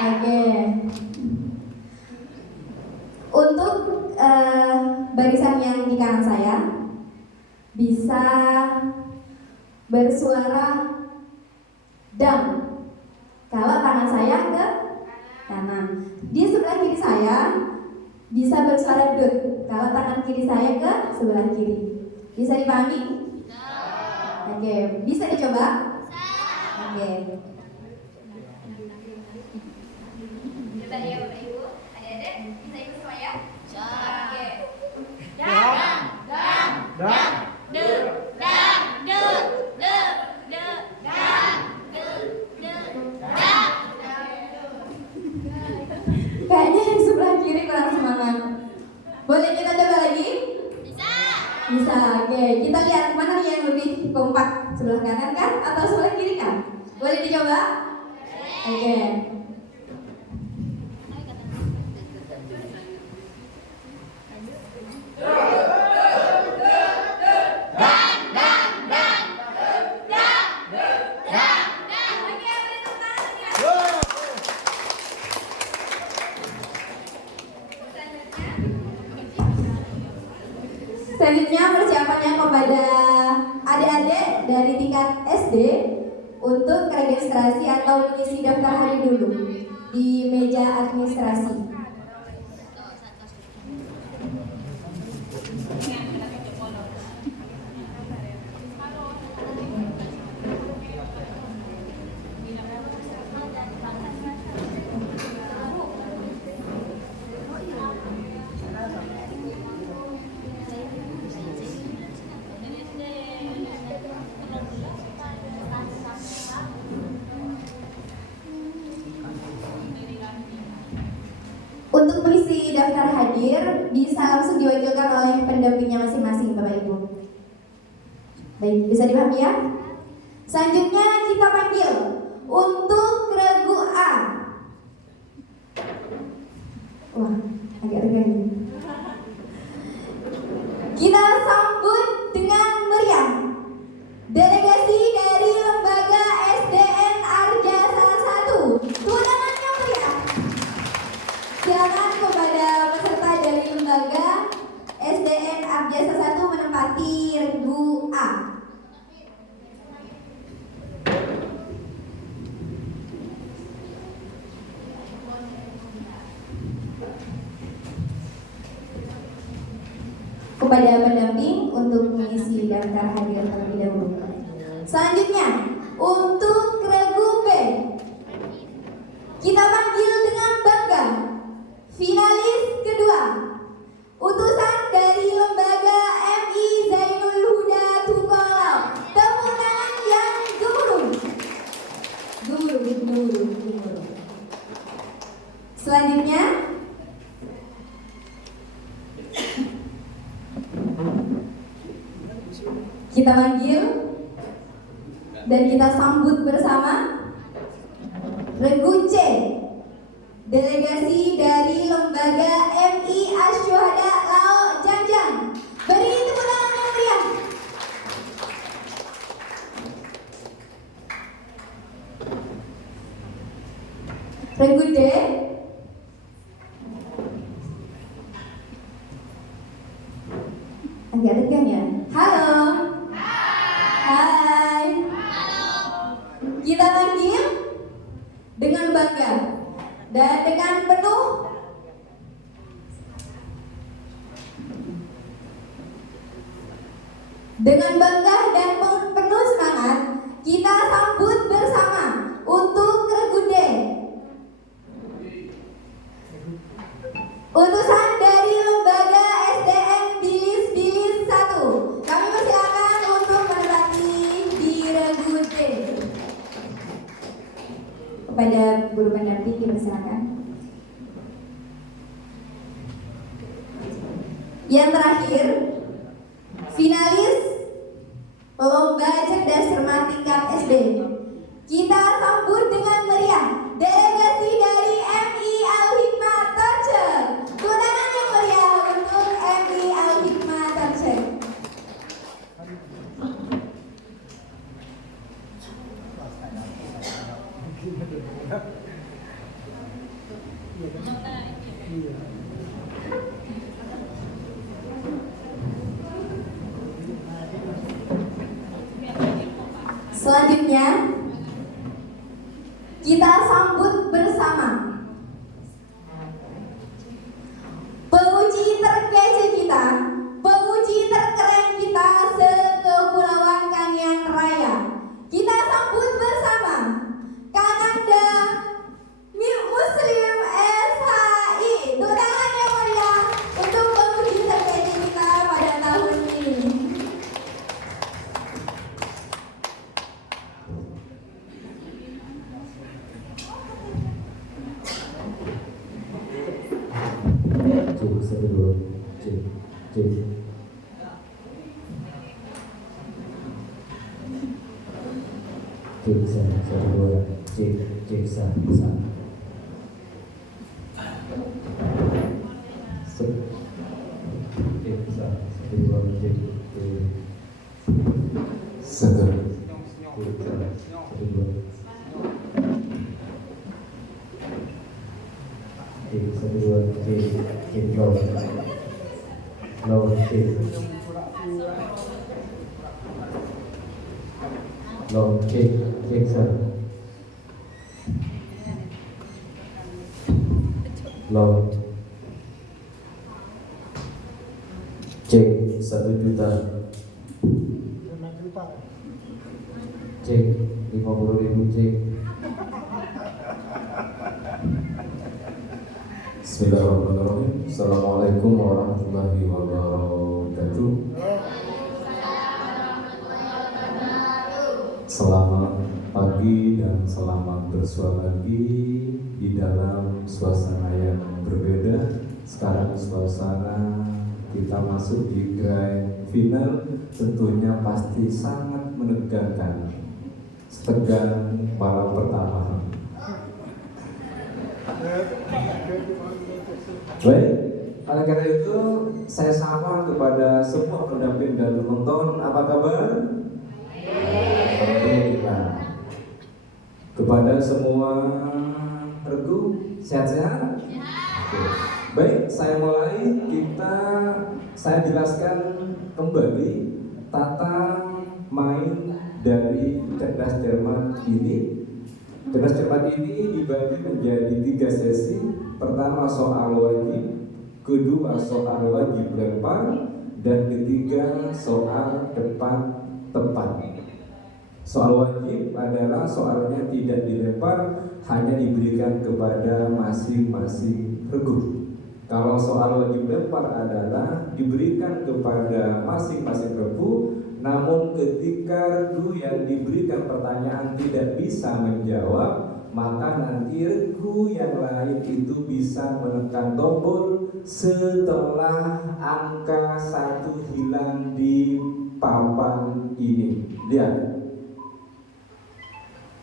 Oke. Untuk barisan yang di kanan saya bisa bersuara dang kalau tangan saya ke kanan. Di sebelah kiri saya bisa bersuara dut kalau tangan kiri saya ke sebelah kiri. Bisa dipahami? Oke, bisa dicoba? Oke. Coba ya Bapak Ibu, adik-adik bisa ikut semua ya? Oke. Dang, dang, dang, Dut, dang, dut, dut, dut, dang, dut, dut, dang. Kayaknya yang sebelah kiri kurang semangat. Boleh kita coba lagi? Bisa. Bisa. Oke, kita lihat mana nih yang lebih kompak, sebelah kanan kan atau sebelah kiri kan? Boleh dicoba? Oke. Selanjutnya persiapannya kepada adik-adik dari tingkat SD untuk registrasi atau mengisi daftar hari dulu di meja administrasi. Untuk mengisi daftar hadir bisa langsung diwakilkan oleh pendampingnya masing-masing, Bapak Ibu. Baik, bisa dipahami ya? Selanjutnya kita panggil untuk regu A. Wah, agak tegang. Kita sambut dengan meriah delegasi dari Lembaga SDN Arja salah satu. Tunangannya meriah. Silakan kepada peserta dari Lembaga SDN Arja salah satu menempati regu A. Kepada pendamping untuk mengisi daftar hadir terlebih dahulu. Selanjutnya untuk regu B kita panggil dengan bangga finalis kedua, utusan dari Lembaga MI Zainul Huda Tunggal. Tepuk tangan yang gemuruh. Gemuruh. Selanjutnya kita panggil dan kita sambut bersama regu C, delegasi dari Lembaga MI Asyuhada Lao Janjang. Beri tepuk tangan yang meriah. Regu D agak tegang ya. Halo. Hai. Kita panggil dengan bangga dan dengan penuh dan penuh semangat kita sambut bersama untuk regu D. Utusan dari Lembaga SDN Bilis 1. Kami persilakan untuk menempati di regu D. Kepada guru pendamping dipersilakan. Yang terakhir, finalis Lomba Cerdas Cermat tingkat SD. Kita sambut dengan meriah delegasi dari MI Al-Hikmah Tarce. Tunangan yang meriah untuk MI Al-Hikmah Tarce. Iya. Selanjutnya kita sambut bersama penguji terkece kita, penguji terkeren kita se-Kepulauan Kangean Raya. Kita sambut bersama Kananda Muslim SHI. Tepuk tangan yang meriah untuk penguji terkece kita pada tahun ini. Cek, satu dua, cek, cek. Cek, satu dua, cek, cek, satu. Cek, satu dua, cek, cek. Satu. Cek, satu dua. Cek, satu dua, cek, cek, low, cek, low, cek, cek, satu, low, cek, 1 juta, cek, 50.000, cek. Bismillahirrahmanirrahim. Assalamualaikum warahmatullahi wabarakatuh. Selamat pagi dan selamat bersua lagi di dalam suasana yang berbeda. Sekarang suasana kita masuk di grand final, tentunya pasti sangat menegangkan. Setegang malam pertama. Baik, oleh karena itu saya sapa kepada semua pendamping dan penonton, apa kabar? Alhamdulillah. Kepada semua regu, sehat-sehat? Oke. Baik, saya mulai. Saya jelaskan kembali tata main dari cerdas cermat ini. Cerdas cermat ini dibagi menjadi 3 sesi. Pertama soal wajib, kedua soal wajib lempar, dan ketiga soal tepat. Soal wajib adalah soalnya tidak dilempar, hanya diberikan kepada masing-masing regu. Kalau soal wajib lempar adalah diberikan kepada masing-masing regu, namun ketika regu yang diberikan pertanyaan tidak bisa menjawab, maka nanti regu yang lain itu bisa menekan tombol setelah angka 1 hilang di papan ini. Lihat,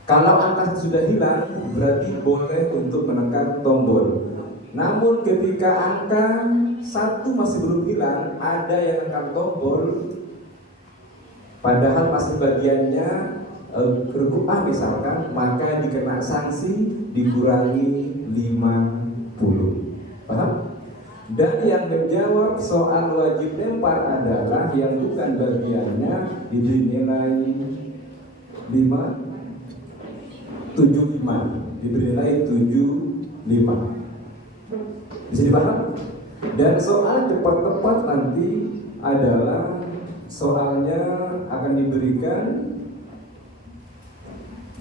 kalau angka sudah hilang berarti boleh untuk menekan tombol. Namun ketika angka 1 masih belum hilang, ada yang menekan tombol, padahal masih bagiannya regu A misalkan, maka dikena sanksi dikurangi 50. Paham? Dan yang menjawab soal wajib lempar adalah yang bukan bagiannya dinilai 75, diberi nilai 75. Bisa dipaham? Dan soal cepat tepat nanti adalah soalnya akan diberikan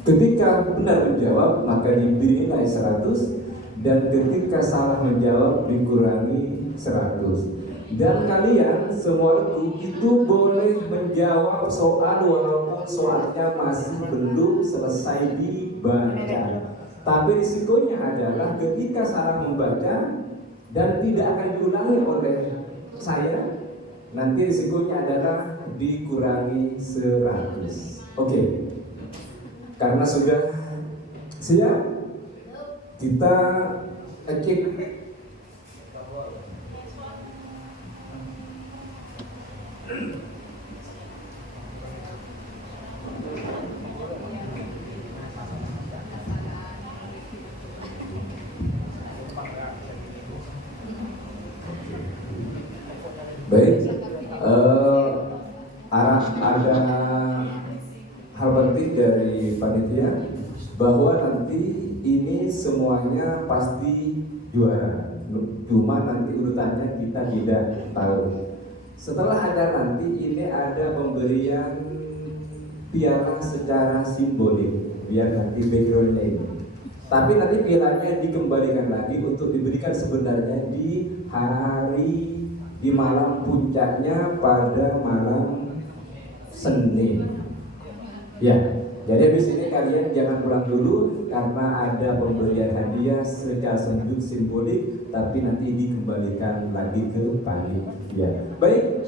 ketika benar menjawab maka diberi nilai 100, dan ketika salah menjawab dikurangi 100. Dan kalian semua itu boleh menjawab soal walaupun soalnya masih belum selesai dibaca. Tapi risikonya adalah ketika salah membaca dan tidak akan diulangi oleh saya, nanti risikonya adalah dikurangi 100. Oke. Karena sudah siap, kita cek. Baik, ada hal penting dari panitia bahwa nanti ini semuanya pasti juara. Cuma nanti urutannya kita tidak tahu. Setelah ada nanti ini ada pemberian piala secara simbolik biar nanti backgroundnya ini. Tapi nanti pialanya dikembalikan lagi untuk diberikan sebenarnya di malam puncaknya pada malam Senin. Ya, jadi habis ini kalian jangan pulang dulu karena ada pemberian hadiah secara simbolik, tapi nanti dikembalikan lagi ke panitia. Baik,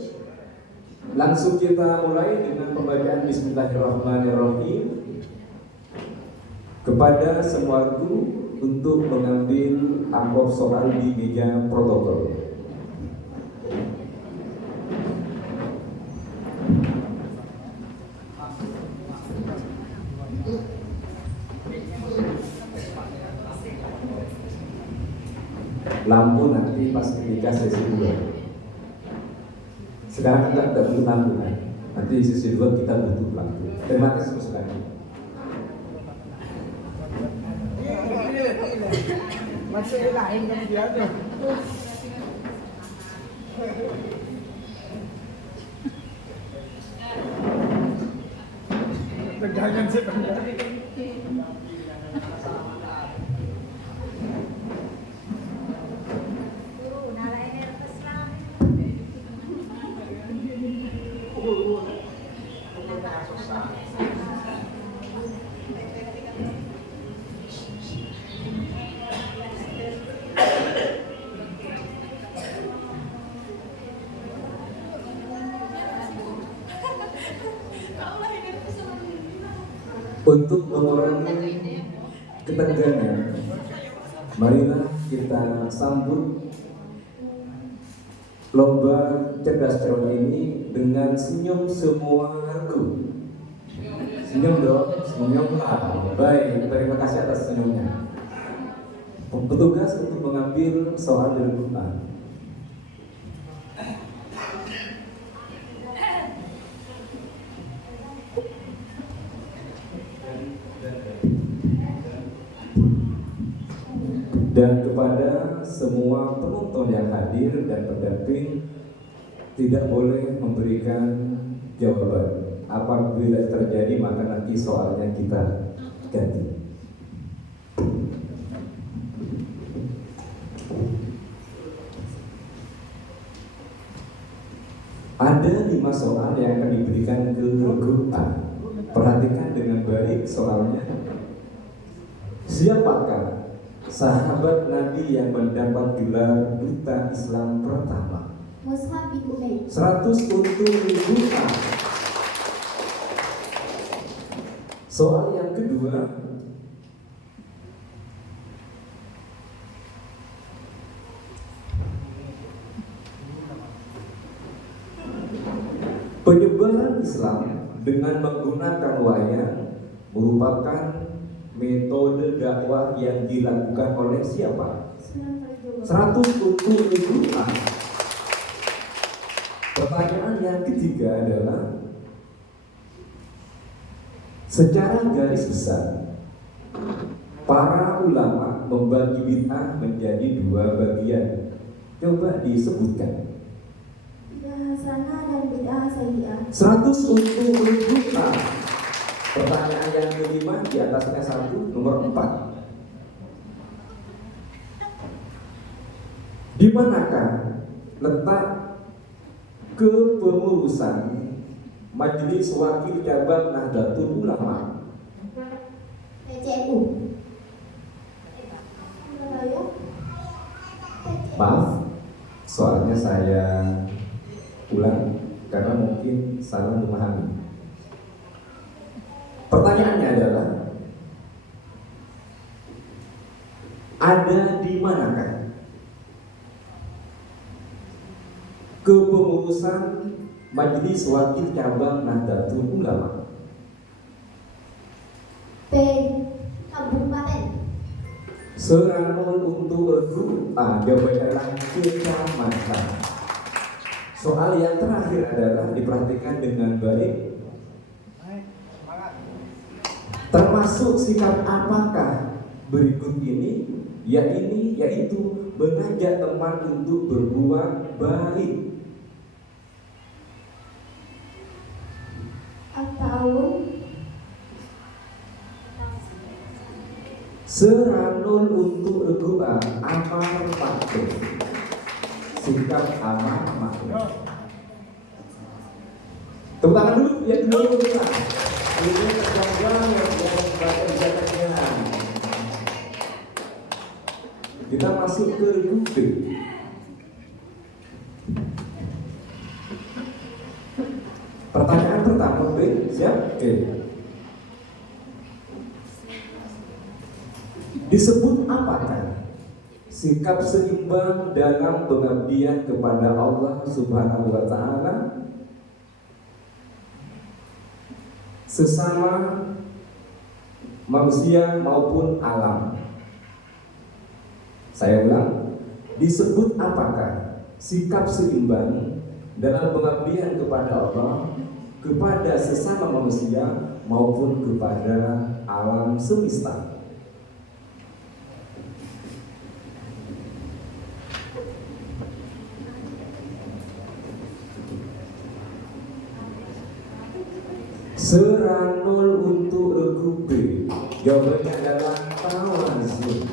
langsung kita mulai dengan pembacaan Bismillahirrahmanirrahim kepada semua guru untuk mengambil amplop soal di meja protokol. Lampu nanti pas ketika sesi 2. Sekarang kita tidak butuh lampu kan? Nanti di sesi 2 kita butuh lampu. Terima kasih sekali. Masih lain kan dia tuh. Tegangan sih kan. Untuk mengurangi ketegangan, marilah kita sambut lomba cerdas cermat ini dengan senyum semua aku. Senyum dong, senyum lah. Baik, terima kasih atas senyumnya. Petugas untuk mengambil soal dari Quran. Dan kepada semua penonton yang hadir dan pendamping, tidak boleh memberikan jawaban. Apabila terjadi maka nanti soalnya kita ganti. Ada 5 soal yang akan diberikan ke grup A. Perhatikan dengan baik soalnya. Siapakah sahabat Nabi yang mendapat gelar Duta Islam pertama? Mus'ab bin Umair. 100 untuk Duta. Soal yang kedua, penyebaran Islam dengan menggunakan wayang merupakan metode dakwah yang dilakukan oleh siapa? 100 untuk Duta. Pertanyaan yang ketiga adalah secara garis besar para ulama membagi bid'ah menjadi 2 bagian. Coba disebutkan. Bid'ah hasanah dan bid'ah sayyi'ah. 100 untuk Duta. Pertanyaan yang kelima di atasnya 1, nomor 4. Di manakah letak kepengurusan Majelis Wakil Cabang Nahdlatul Ulama? PCNU. Maaf, soalnya saya ulang karena mungkin salah memahami. Pertanyaannya adalah, ada di manakah kepengurusan Majelis Wakil Cabang Nahdlatul Ulama? P. Kabupaten. Serangan untuk grup A, jawabannya adalah kecamatan. Soal yang terakhir adalah diperhatikan dengan baik. Termasuk sikap apakah berikut ini? Yaitu mengajak teman untuk berbuat baik. Atau Seranul untuk regu'a amar ma'ruf. Sikap amar ma'ruf. Tepuk tangan dulu, lihat dulu kita. Ini terjangkau yang baca zakat-nya. Kita masuk ke regu B. Pertanyaan pertama B, siap? Oke. Disebut apakah sikap seimbang dalam pengabdian kepada Allah Subhanahu wa Ta'ala, sesama manusia maupun alam? Saya ulang, disebut apakah sikap seimbang dalam pengabdian kepada Allah, kepada sesama manusia maupun kepada alam semesta? Seranul untuk regu B. Jawabannya adalah tawazun.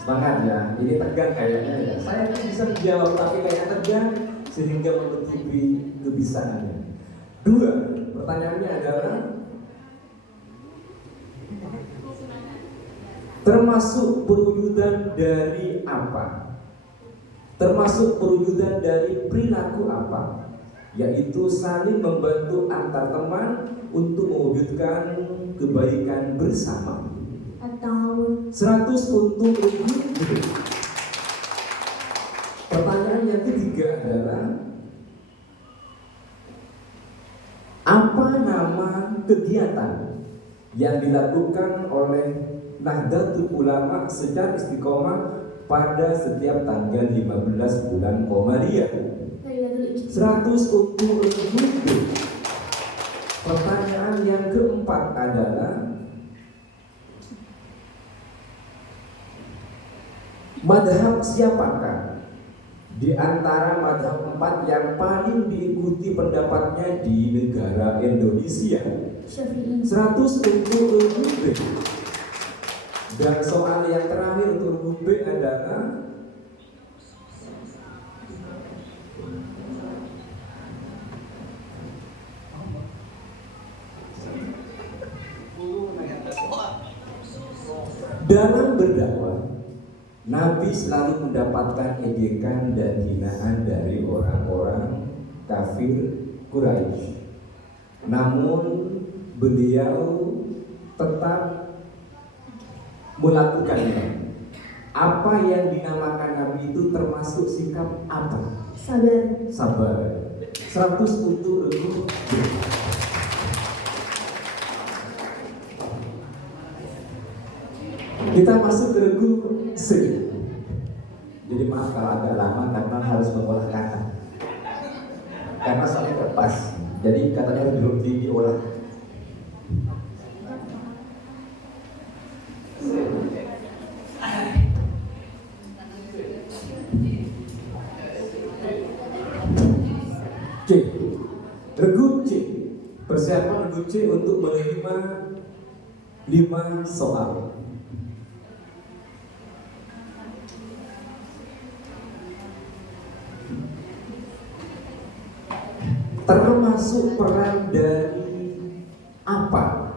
Semangat ya, ini tegang kayaknya ya. Saya bisa menjawab tapi kayak tegang sehingga menutupi kebisaannya. 2, pertanyaannya adalah termasuk perwujudan dari apa? Termasuk perwujudan dari perilaku apa? Yaitu saling membantu antar teman untuk mewujudkan kebaikan bersama. atau 100 untuk regu. Pertanyaan yang ketiga adalah apa nama kegiatan yang dilakukan oleh Nahdlatul Ulama secara istiqomah pada setiap tanggal 15 bulan Qamariyah? 100 untuk regu. Pertanyaan yang keempat adalah madhab siapakah di antara madhab 4 yang paling diikuti pendapatnya di negara Indonesia? Syafi'i. 100 untuk regu B. Dan soal yang terakhir untuk regu B adalah dalam berdakwah, Nabi selalu mendapatkan ejekan dan hinaan dari orang-orang kafir Quraisy. Namun beliau tetap melakukannya. Apa yang dinamakan Nabi itu termasuk sikap apa? Sabar. Sabar. 100 untuk regu B. Kita masuk ke regu C. Jadi maaf kalau agak lama karena harus mengolah kata. Karena soalnya lepas. Jadi katanya harus diolah. C. Regu C. Persiapan regu C untuk menerima 5 soal. Termasuk peran dari apa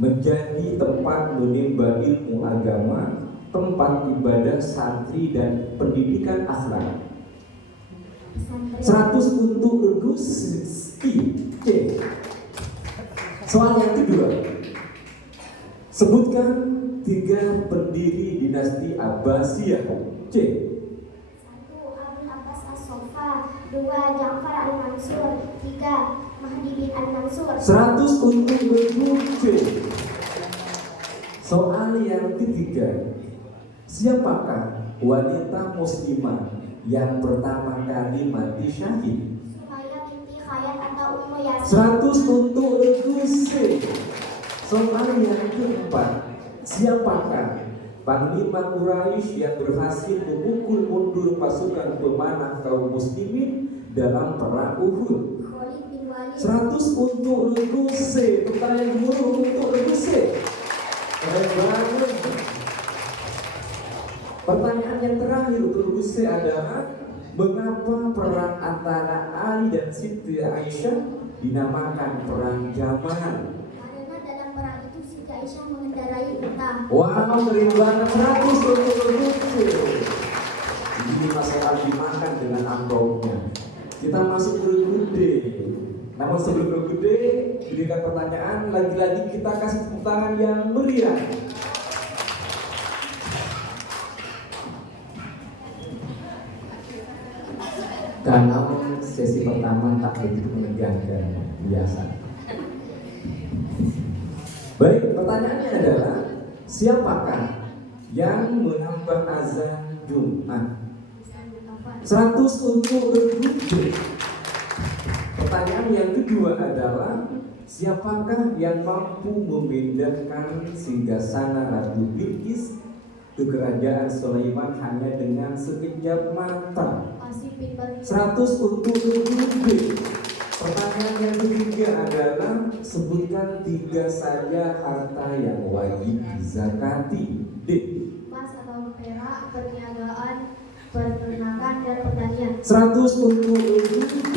menjadi tempat menimba ilmu agama, tempat ibadah santri dan pendidikan akhlak? 100 untuk regu C. Soal yang kedua, sebutkan 3 pendiri dinasti Abbasiyah. C. 1. Abu Abbas As-Soffa. 2. Ja'far Al-Mansur. 3. Mahdi bin Al-Mansur. 100 untuk regu C. Soal yang ketiga, siapakah wanita muslimah yang pertama kali mati syahid? Sumaya binti Khayyat atau Ummu Yasin. 100 untuk regu C. Soal yang keempat, siapakah Panglima Quraisy yang berhasil memukul mundur pasukan pemanah kaum muslimin dalam perang Uhud? Khalid bin Walid. 100 untuk regu C. Pertanyaan guru untuk regu C. Keren banget. Pertanyaan yang terakhir untuk regu C adalah, mengapa perang antara Ali dan Siti Aisyah dinamakan perang Jamal? Karena dalam perang itu Siti Aisyah mengendarai unta. Wow, keren banget. 100 untuk regu C. Ini masalah dimakan dengan amplopnya. Kita masuk ke regu D. Namun sebelum regu D, berikan pertanyaan, lagi-lagi kita kasih tepuk tangan yang meriah. Kalau sesi pertama tak begitu menegangkan biasa. Baik, pertanyaannya adalah, siapakah yang menambah azan Jumat? 100 untuk regu D. Pertanyaan yang kedua adalah, siapakah yang mampu memindahkan singgasana Ratu Bilqis ke kerajaan Sulaiman hanya dengan sekejap mata? Asif bin Bariyah. 100 untuk regu B. Pertanyaan yang ketiga adalah, sebutkan 3 saja harta yang wajib dizakati. D. Emas atau perak, perniagaan, peternakan, dan pertanian. 100 untuk regu D.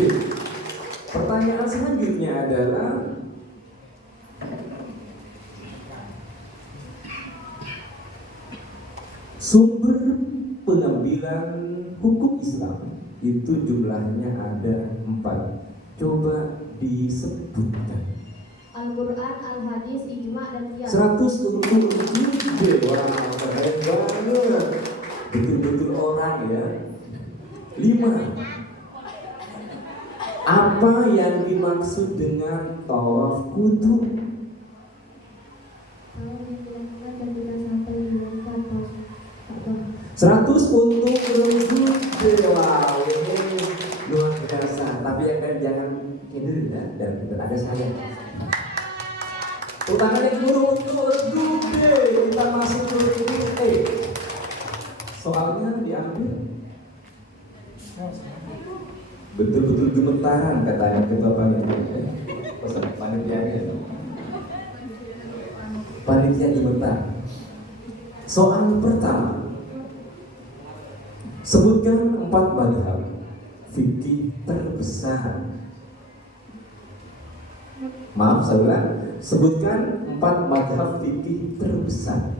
Pertanyaan selanjutnya adalah, sumber pengambilan hukum Islam itu jumlahnya ada 4. Coba disebutkan. Al-Quran, Al-Hadis, Ijma, dan Qiyas. 100 untuk D. Orang keren banget. Betul-betul orang ya. 5. Apa yang dimaksud dengan tawaf kutub? Kalau yang dilakukan dan tidak sampai di Mekah atau Ka'bah. 100 untuk regu D. Wow, ini luar biasa. Tapi yang kan jangan tidur ya, dan ada saya. Utangannya guru untuk regu D. Kita masuk ke regu E. Soalnya diambil. Betul-betul gemetaran katanya ketua panitia. Pesan panitianya. Panitia gemetar. Soal pertama, sebutkan 4 madhab fikih terbesar. Maaf, saya ulang. Sebutkan 4 madhab fikih terbesar.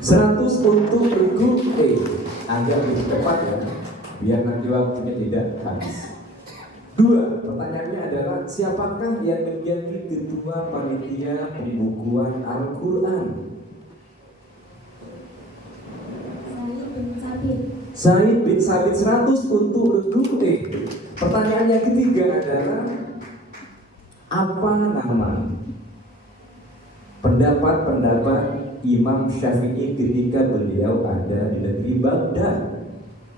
Seratus untuk regu E. Agak lebih cepat ya, biar nanti waktunya tidak habis. 2. Pertanyaannya adalah, siapakah yang menjadi ketua panitia pembukuan Al-Quran? Said bin Sabit. Said bin Sabit. 100 untuk regu E. Pertanyaan yang ketiga adalah, apa nama pendapat Imam Syafi'i ketika beliau ada di negeri Baghdad?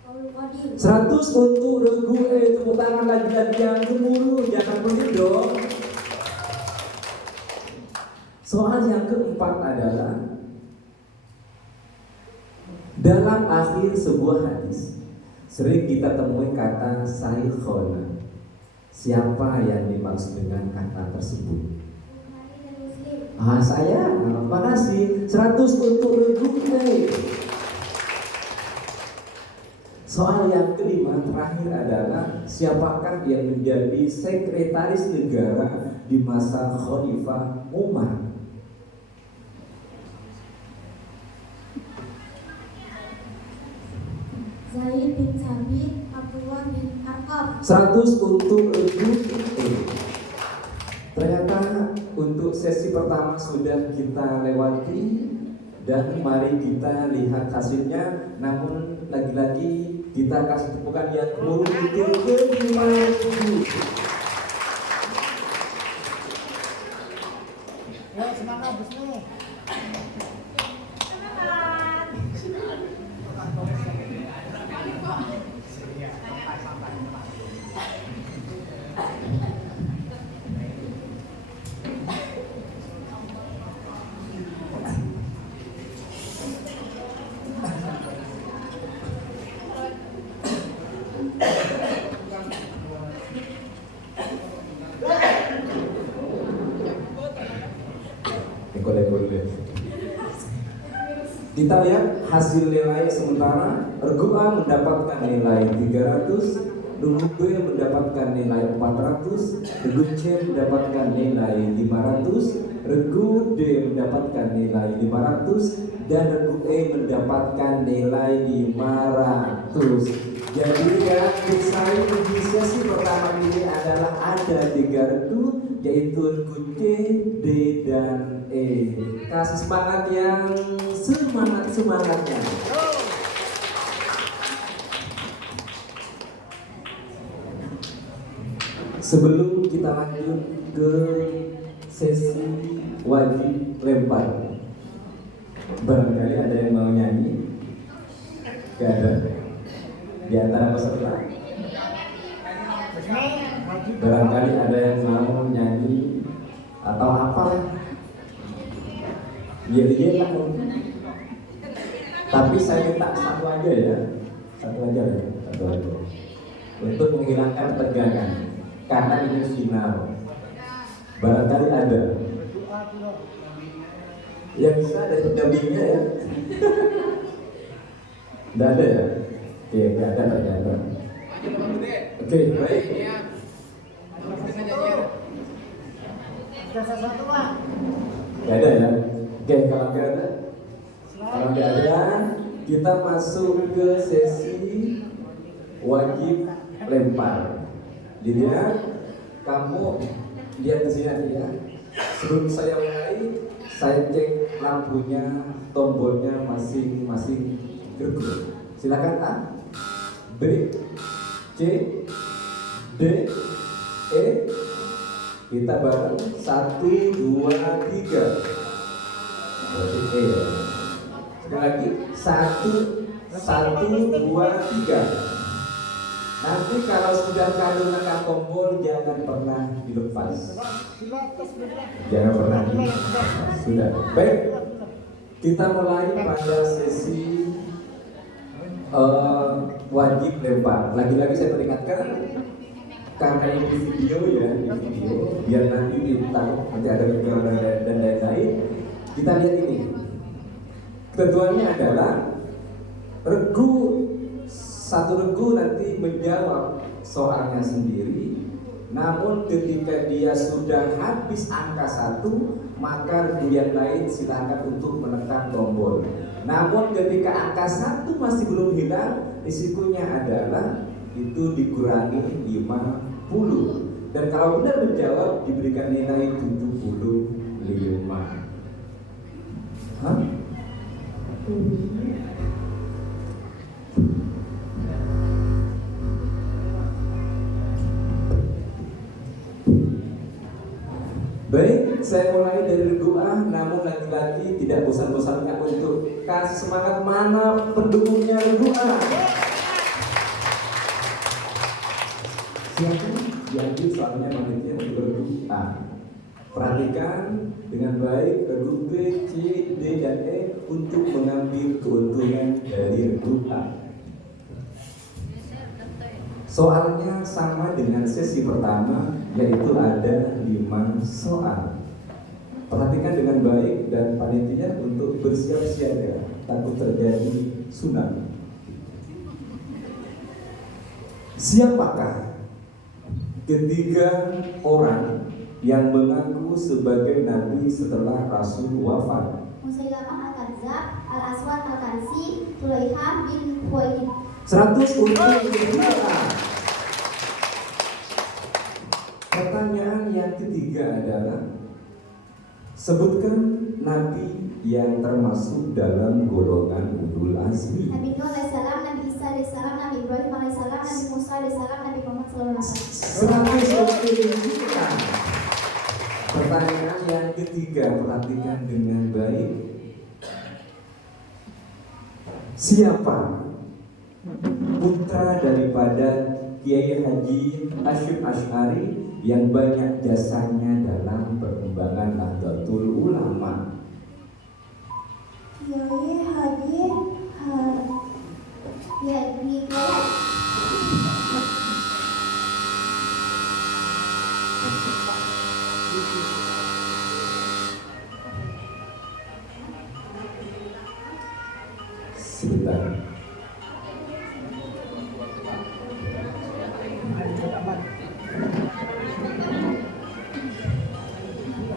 Qaul Qadim. 100 untuk regu E. Tepuk tangan lagi-lagi yang gemuruh, jangan pelit dong. Soal yang keempat adalah, dalam akhir sebuah hadis sering kita temui kata saikhona. Siapa yang dimaksud dengan kata tersebut? Bukhari dan Muslim. Saya, makasih. 100 untuk regu E. Soal yang kelima terakhir adalah, siapakah yang menjadi sekretaris negara di masa Khalifah Umar? Zaid bin Sabit, Abdullah bin Arqam. 100 untuk regu E. Ternyata untuk sesi pertama sudah kita lewati, dan mari kita lihat hasilnya. Namun lagi-lagi Kita kasih tepukan yang betul ke 5.000. Ya, semangat Bisnu. Kita lihat hasil nilai sementara. Regu A mendapatkan nilai 300, regu B mendapatkan nilai 400, regu C mendapatkan nilai 500, regu D mendapatkan nilai 500, dan regu E mendapatkan nilai 500. Jadi grafik saya di sesi pertama ini adalah ada 3 regu, yaitu regu C, D, dan E. Kasih semangat yang semangatnya. Sebelum kita lanjut ke sesi wajib lempar, barangkali ada yang mau nyanyi? Gak ada. Di antara peserta, barangkali ada yang mau nyanyi atau apa? Iya lah. Tapi saya minta satu aja ya, satu aja. Untuk menghilangkan tegangan, karena ini final. Barangkali ada yang bisa ada pendampingnya ya. Tidak ada ya? Oke, tidak ada ternyata. Oke, baik. Tidak ada ya? Oke, kalau tidak ada, kita masuk ke sesi wajib lempar. Jadi ya, kamu lihat di sini ya. Sebelum saya mulai, saya cek lampunya, tombolnya masing-masing gergu. Silakan A, B, C, D, E. Kita bareng 1, 2, 3. Berarti E ya. Sekali lagi 1, 2, 3. Nanti kalau sudah kalian menekan tombol jangan pernah dilepas. Jangan pernah dilepas. Sudah. Baik. Kita mulai pada sesi wajib lempar. Lagi-lagi saya peringatkan, karena ini video ya, biar nanti ditaruh, nanti ada video dan lain-lain. Kita lihat ini. Ketentuannya adalah satu regu nanti menjawab soalnya sendiri. Namun ketika dia sudah habis angka 1, maka regu yang lain silakan untuk menekan tombol. Namun ketika angka 1 masih belum hilang, risikonya adalah itu dikurangi 50. Dan kalau benar menjawab diberikan nilai 75. Hah? Baik, saya mulai dari regu A, namun lagi-lagi tidak bosan-bosannya untuk kasih semangat. Mana pendukungnya regu A? Siapa diambil soalnya magnetnya untuk regu A. Perhatikan dengan baik regu B, C, D, dan E untuk mengambil keuntungan dari regu A. Soalnya sama dengan sesi pertama, yaitu ada 5 soal. Perhatikan dengan baik dan panitia untuk bersiap siaga takut terjadi tsunami. Siapakah ketiga orang yang mengaku sebagai nabi setelah Rasul wafat? Musailamah Al-Kadzdzab, Al-Aswad Al-Kansi, Tulaihah bin Khuwailid. 100 untuk kita. Pertanyaan yang ketiga adalah, sebutkan nabi yang termasuk dalam golongan ulul azmi. Nabi Nuh alaihissalam, Nabi Isa alaihissalam, Nabi Ibrahim alaihissalam, Nabi Musa alaihissalam, Nabi Muhammad SAW. 120 juta. Pertanyaan yang ketiga, perhatikan dengan baik. Siapa putra daripada Kiai Haji Hasyim Asy'ari yang banyak jasanya dalam perkembangan Nahdlatul Ulama? Kiai Haji Sebentar.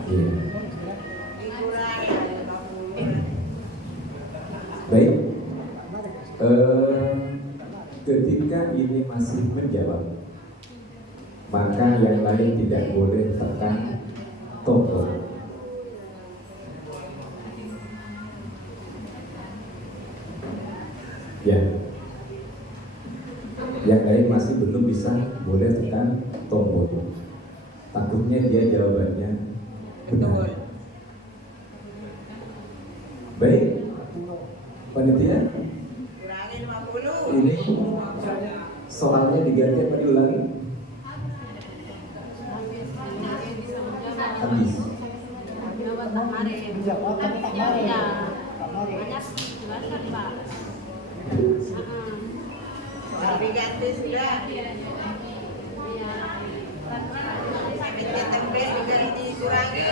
Iya. Baik. Ketika ini masih menjawab, maka yang lain tidak boleh tekan tombol. Ya. Yang lain masih belum bisa, boleh tekan tombol. Takutnya dia jawabannya benar. Baik. Panitia, ini soalnya diganti apa diulangi? Habis. Dijawab tapi tak mau. Tapi ganti sudah. Sampai tempe juga dikurangi.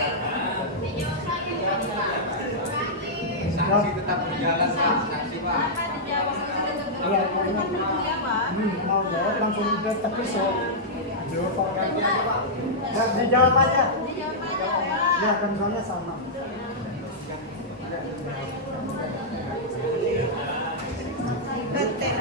Sanksi tetap berjalan, Pak. Sanksi, Pak. Iya, mau jawab langsung ke episode. Jawab Pak ganti aja Pak. Ya, dijawab aja. Ya, kan soalnya sama. Betul.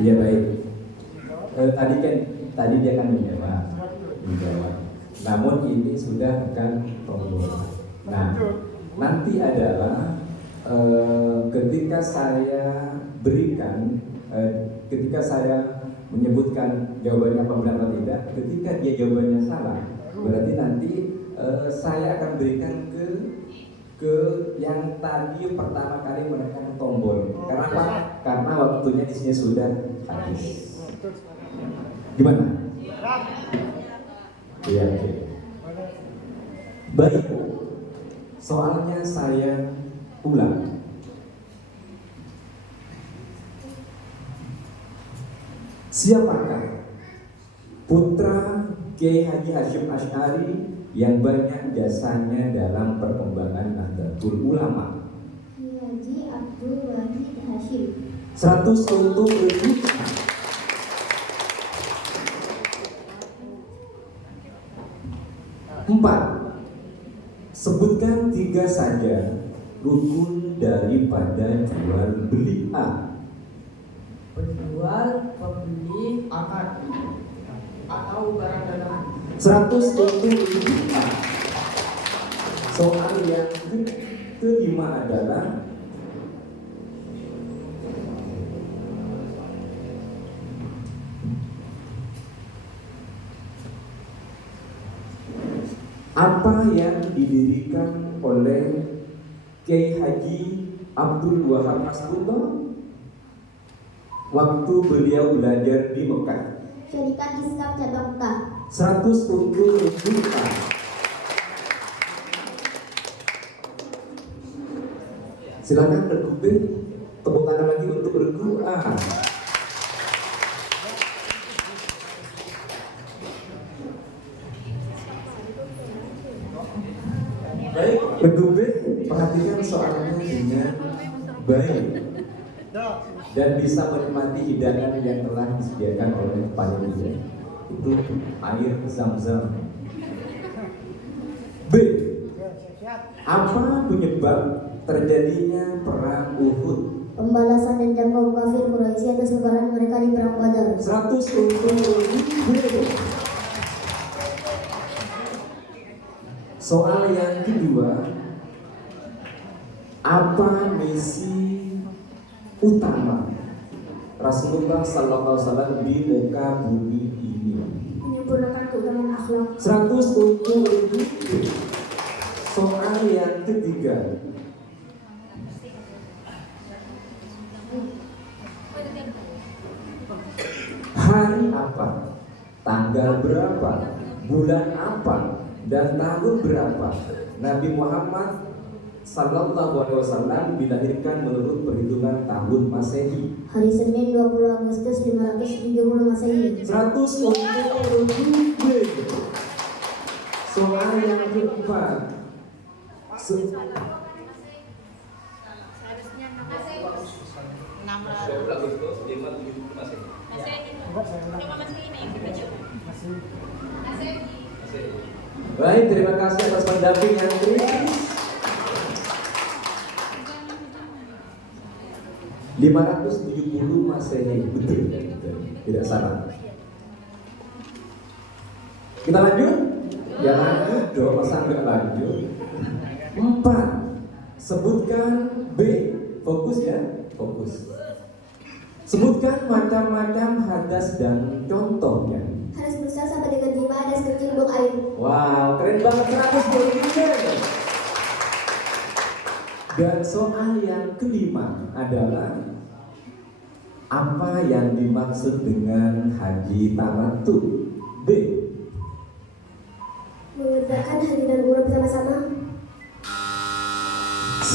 Iya baik. Tadi dia kan menjawab. Namun ini sudah akan tombol. Nah, nanti adalah ketika saya berikan, ketika saya menyebutkan jawabannya apa benar atau tidak, ketika dia jawabannya salah, berarti nanti saya akan berikan ke yang tadi pertama kali menekan tombol. Karena apa? Karena waktunya di sini sudah habis. Gimana? Iya. Okay. Baik. Soalnya saya ulang. Siapakah putra Kiai Haji Hasyim Asy'ari yang banyak jasanya dalam perkembangan Nahdlatul Ulama? Kiai Haji Abdul Wahid Hasyim. 120 juta. Empat. Sebutkan 3 saja rukun daripada jual beli A. Penjual, pembeli, akad atau barang dagangan. 120 juta. Soal yang kelima adalah apa yang didirikan oleh Kiai Haji Abdul Wahab Nasrullah waktu beliau belajar di Mekah? Syarikat Islam Cabang Mekah. 120 juta. Silakan Regu B, tepuk tangan lagi untuk Regu A. Baik, Regu B, perhatikan soalnya dengan baik dan bisa menikmati hidangan yang telah disediakan oleh panitia. Itu air Zam-Zam. B. Apa penyebab terjadinya perang Uhud Pembalasan dendam kaum kafir Quraisy atas kekalahan mereka di perang Badar. 100 untuk B. Soal yang kedua, apa misi utama Rasulullah Sallallahu Alaihi Wasallam di muka bumi ini? Menyempurnakan keutamaan akhlak. 100 untuk B. Soal yang ketiga, hari apa, tanggal berapa, bulan apa, dan tahun berapa Nabi Muhammad Sallallahu Alaihi Wasallam dilahirkan menurut perhitungan tahun Masehi? Hari Senin 20 Agustus 570 Masehi. 100 untuk B. Soal yang keempat, Seharusnya 600. Baik, terima kasih atas pendamping yang kritis. 570 Masehi, betul, tidak salah. Kita lanjut? Ya lanjut dong, masa nggak lanjut? 4. Sebutkan B. Fokus ya, fokus. Sebutkan macam-macam hadas dan contohnya. Hadas besar sampai dengan 5, hadas kecil buang air. Wow, keren banget, 100. Dan soal yang kelima adalah apa yang dimaksud dengan haji tamattu? B. Mengerjakan haji dan umrah bersama-sama. C.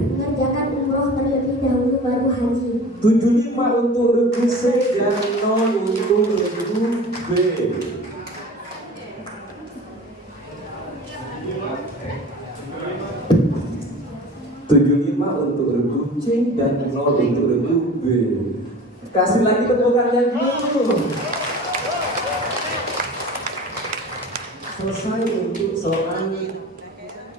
Mengerjakan umroh terlebih dahulu baru haji. 75 untuk regu C dan 0 untuk regu B. untuk regu C dan 0 untuk regu B. Kasih lagi tepukan yang dulu. Selesai untuk soal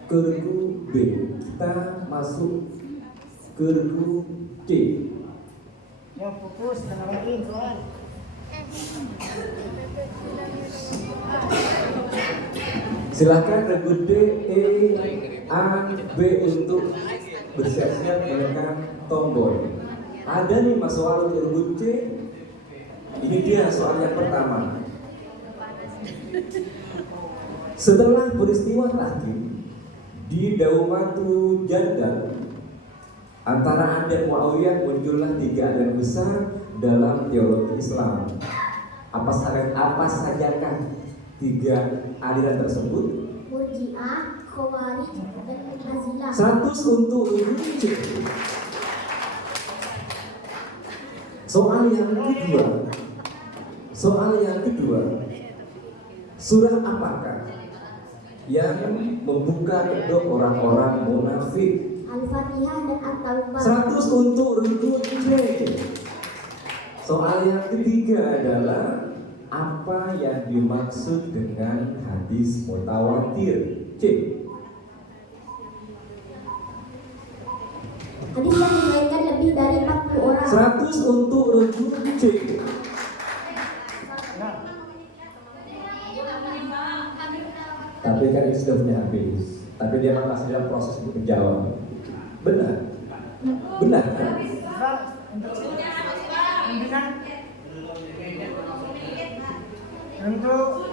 ke regu B. Kita masuk ke regu C. Ya fokus, tenang lagi kawan. Silakan regu D, E, A, B untuk bersiap-siap menekan tombol. Ada 5 soal untuk regu C. Ini dia soal yang pertama. Setelah peristiwa Tahkim di Daumatu Jandal antara Anda Muawiyah, muncullah 3 aliran besar dalam teologi Islam. Apa sajakah 3 aliran tersebut? Murji'ah, Khawarij, dan Mu'tazilah. 100 untuk regu C. Soal yang kedua, surah apakah yang membuka kedok orang-orang munafik? Al-Fatihah dan At-Taubah. 100 untuk regu C. Soal yang ketiga adalah apa yang dimaksud dengan hadis mutawatir? C. Hadis yang diriwayatkan lebih dari 40 orang. 100 untuk regu C. Tapi kan ini sudah punya habis. Tapi dia masih dalam proses untuk menjawab. Benar? Benar kan? Untuk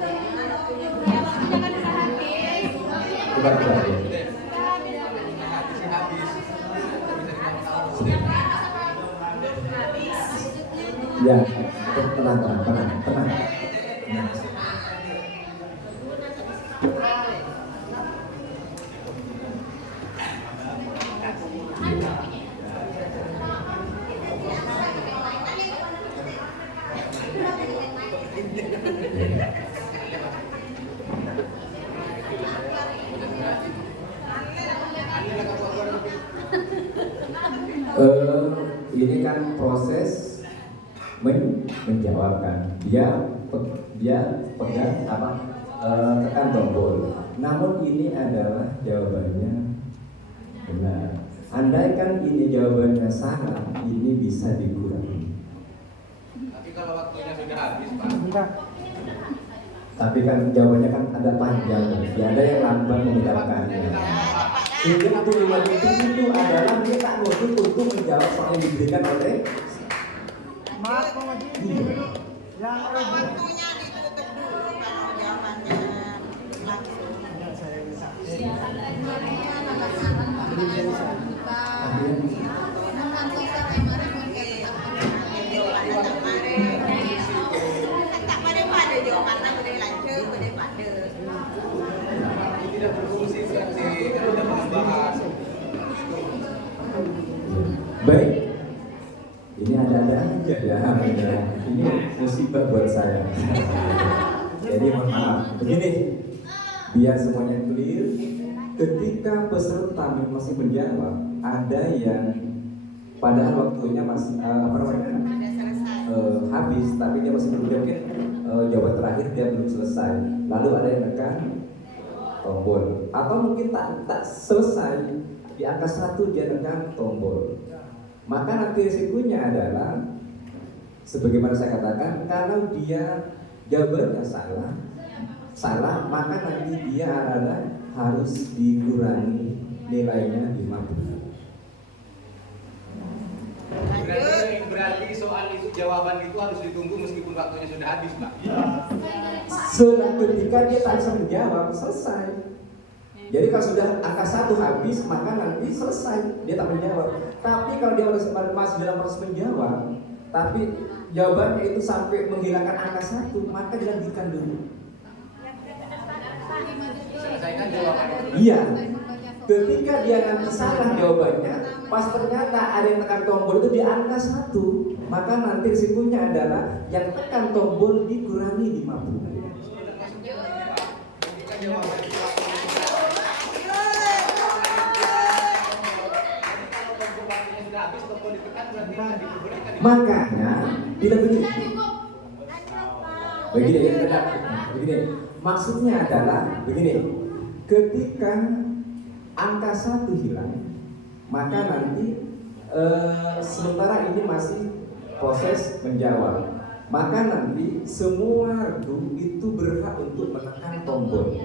Coba ya. Ya, tenang. Ini kan proses menjawabkan. Dia pegang tekan tombol. Namun ini adalah jawabannya Benar. Andaikan ini jawabannya salah, ini bisa dikurangi. Tapi kalau waktunya sudah habis, Pak. Enggak. Tapi kan jawabannya kan ada panjang, ya ada yang lambat mengucapkannya. Sehingga itu lima detik itu adalah dia tak nuntut untuk menjawab soal yang diberikan oleh. Maaf Pak Haji. Yang Waktunya ditutup dulu kalau jawabannya langsung. Ya, saya bisa. Tidak berfungsi berarti kan sudah membahas. Baik, ini ada-ada aja ya. Ini musibah buat saya. Jadi mohon maaf. Begini, biar semuanya clear. Ketika peserta masih menjawab, ada yang padahal waktunya masih habis, tapi dia masih belum mungkin jawaban terakhir dia belum selesai. Lalu ada yang tekan tombol, atau mungkin tak selesai di angka 1 dia tekan tombol. Maka nanti risikonya adalah sebagaimana saya katakan, kalau dia jawabannya salah, maka nanti dia adalah harus dikurangi nilainya 50. Berarti soal itu jawaban itu harus ditunggu meskipun waktunya sudah habis, Pak. Ketika dia tak bisa menjawab, selesai. Jadi kalau sudah angka 1 habis, maka nanti selesai, dia tak menjawab. Tapi kalau dia masih dalam proses menjawab, tapi jawabannya itu sampai menghilangkan angka 1, maka dilanjutkan dulu. Selesaikan jawabannya. Iya. Ketika dia nanti salah jawabannya, pas ternyata ada yang tekan tombol itu di angka 1, maka nanti risikonya adalah yang tekan tombol dikurangi 50. Makanya tidak begini. Begini. Maksudnya adalah begini. Ketika angka 1 hilang, maka nanti sementara ini masih proses menjawab. Maka nanti semua regu itu berhak untuk menekan tombol.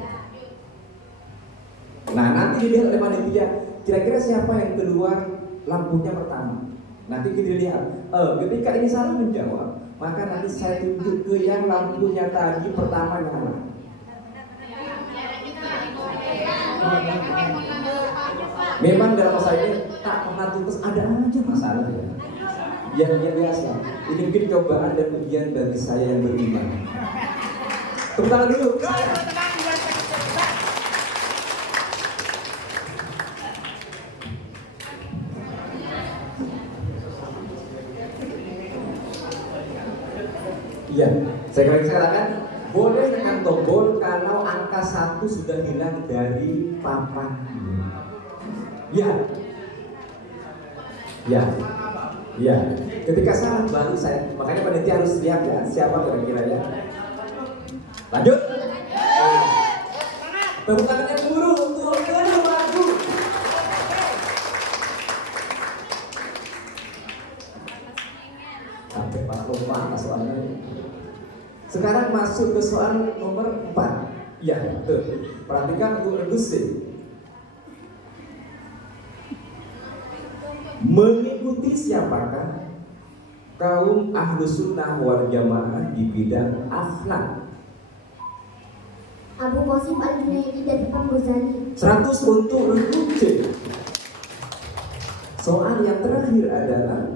Nah, nanti dilihat oleh panitia, kira-kira siapa yang keluar lampunya pertama. Nanti kita lihat, ketika ini salah menjawab, maka nanti saya tunjuk ke yang lampunya tadi pertama nyala. Memang dalam masa ini tak pernah tuntas, ada aja masalah ya. Yang biasa. Ini mungkin cobaan dan ujian bagi saya yang beriman. Tepuk tangan dulu. Iya, saya katakan boleh tekan tombol kalau angka 1 sudah hilang dari papan. Ya. Ya. Ketika salah baru saya, makanya panitia harus lihat ya siapa kira-kira ya. Lanjut. Tepuk tangannya guru untuk kedua lagu. Sampai Pak lupa soalnya. Sekarang masuk ke soal nomor 4. Ya, betul. Perhatikan untuk reduksi. Mengikuti siapakah kaum Ahlus Sunnah wal Jamaah di bidang akhlak? Abu Qasim Al-Junaidi dan Imam Ghazali. 100 untuk regu C. Soal yang terakhir adalah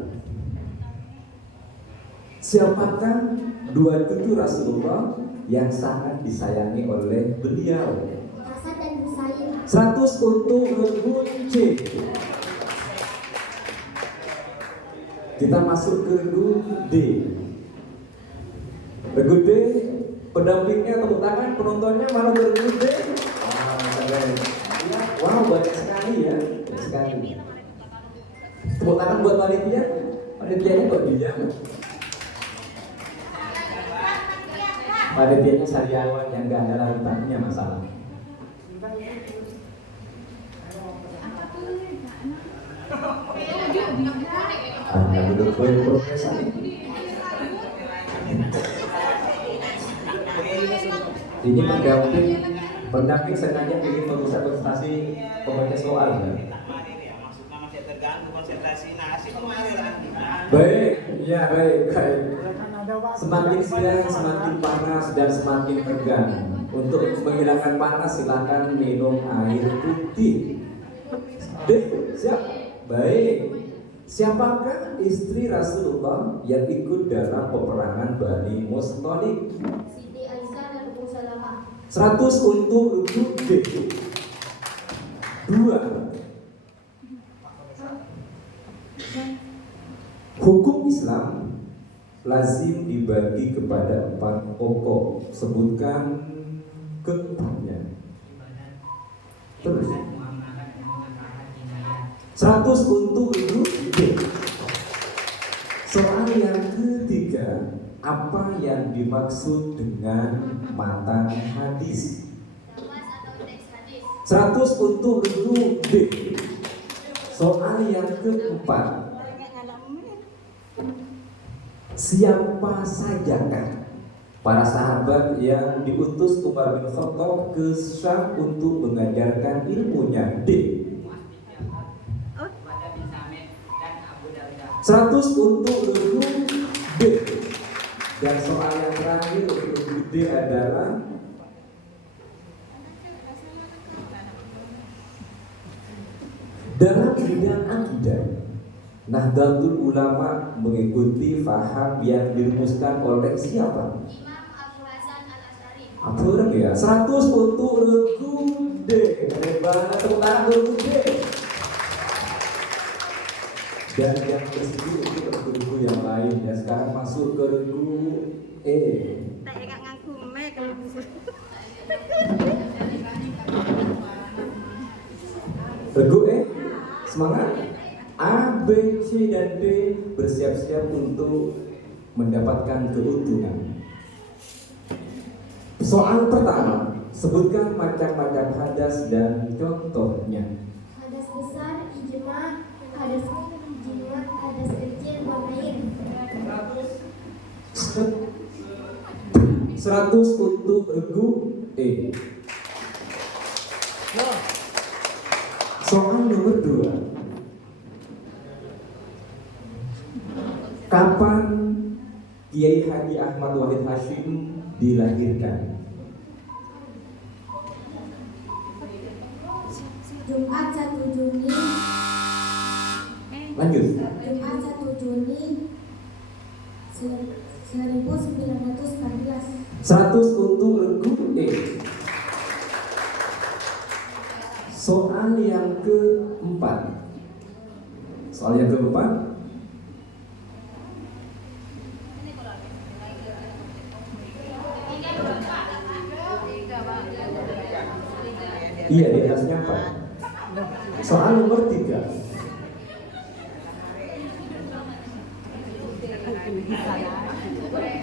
siapakah 2 cucu Rasulullah yang sangat disayangi oleh beliau? Hasan dan Husain. 100 untuk regu C. Kita masuk ke regu D. Regu D, pendampingnya tepuk tangan, penontonnya malah regu D. Wow, banyak sekali ya, banyak sekali. Tepuk tangan buat panitia, panitianya kok diam. Panitianya sariawan yang gak ada larutannya masalah. Anda duduk progres ini pendamping sengaja ingin merusak konsentrasi pembaca soal ya. Maksudnya masih terganggu konsentrasi nasi kemarin lah. Baik, ya baik. Kan ada waktu. Semakin siang semakin panas dan semakin tegang. Untuk menghilangkan panas silakan minum air putih. Dek, siap. Baik. Siapakah istri Rasulullah yang ikut dalam peperangan Bani Musthalib? Siti Aisyah dan Ummu Salamah. 100 untuk duduk D. 2. Hukum Islam lazim dibagi kepada 4 pokok. Sebutkan keempatnya. Terus 100 untuk duduk D. Soal yang ketiga, apa yang dimaksud dengan matan hadis? Namas atau teks hadis. 100 untuk duduk D. Soal yang keempat, siapa sajakah para sahabat yang diutus Umar bin Khattab ke Syam untuk mengajarkan ilmunya? D. 100 untuk duduk D. Dan soal yang terakhir untuk duduk D adalah dalam bidang akidah, Nahdlatul Ulama mengikuti faham yang dirumuskan oleh siapa? Imam Abu Hasan Al-Asy'ari. Apa orang ya? 100 untuk regu D. Hebat, tepuk tangan untuk D. Dan yang tersebut untuk regu yang lain ya. Sekarang masuk ke regu E. Tak ingat ngaku mek kalau Regu E, semangat. A, B, C, dan D bersiap-siap untuk mendapatkan keuntungan. Soal pertama, sebutkan macam-macam hadas dan contohnya. Hadas besar, ijma, hadas jimat, hadas kecil, buang air. 100 untuk regu E. Soal nomor 2. Kapan Kiai Haji Ahmad Wahid Hashim dilahirkan? Jumat 1 Juni. Lanjut. Jumat 1 Juni 1914. 100 untuk regu E. Soal yang keempat. Soal yang keempat. Iya, di atasnya 4. Soal nomor 3.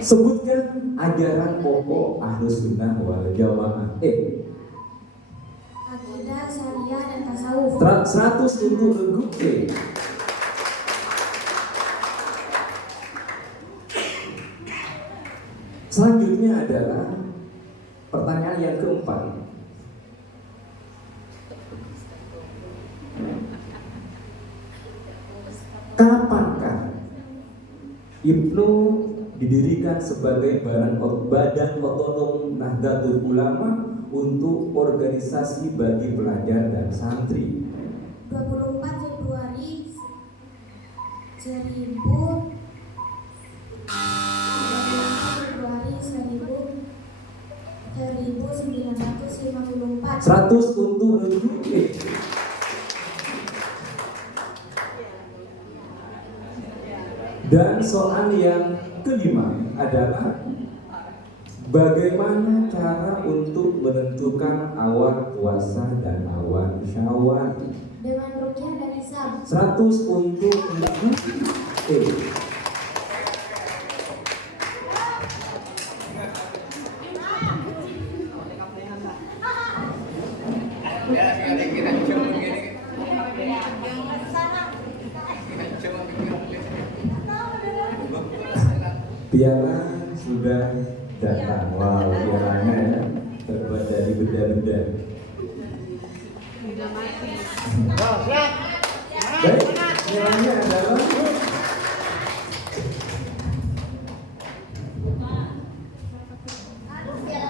Sebutkan ajaran pokok Ahlus Sunnah wal Jamaah. Akidah, syariah, dan tasawuf. 100 untuk regu E. Selanjutnya adalah pertanyaan yang keempat. Kapankah Ibnu didirikan sebagai badan otonom Nahdlatul Ulama untuk organisasi bagi pelajar dan santri? 24 Februari 1954. 100 untuk regu E. Dan soal yang kelima adalah bagaimana cara untuk menentukan awan puasa dan awan syawal? Dengan rukyah dan hisab. 100 untuk regu E. Ya, sekali kita coba begini. Piala sudah datang. Wow, pialanya ya terbuat dari benda-benda. Oh, siap. Baik, pialanya adalah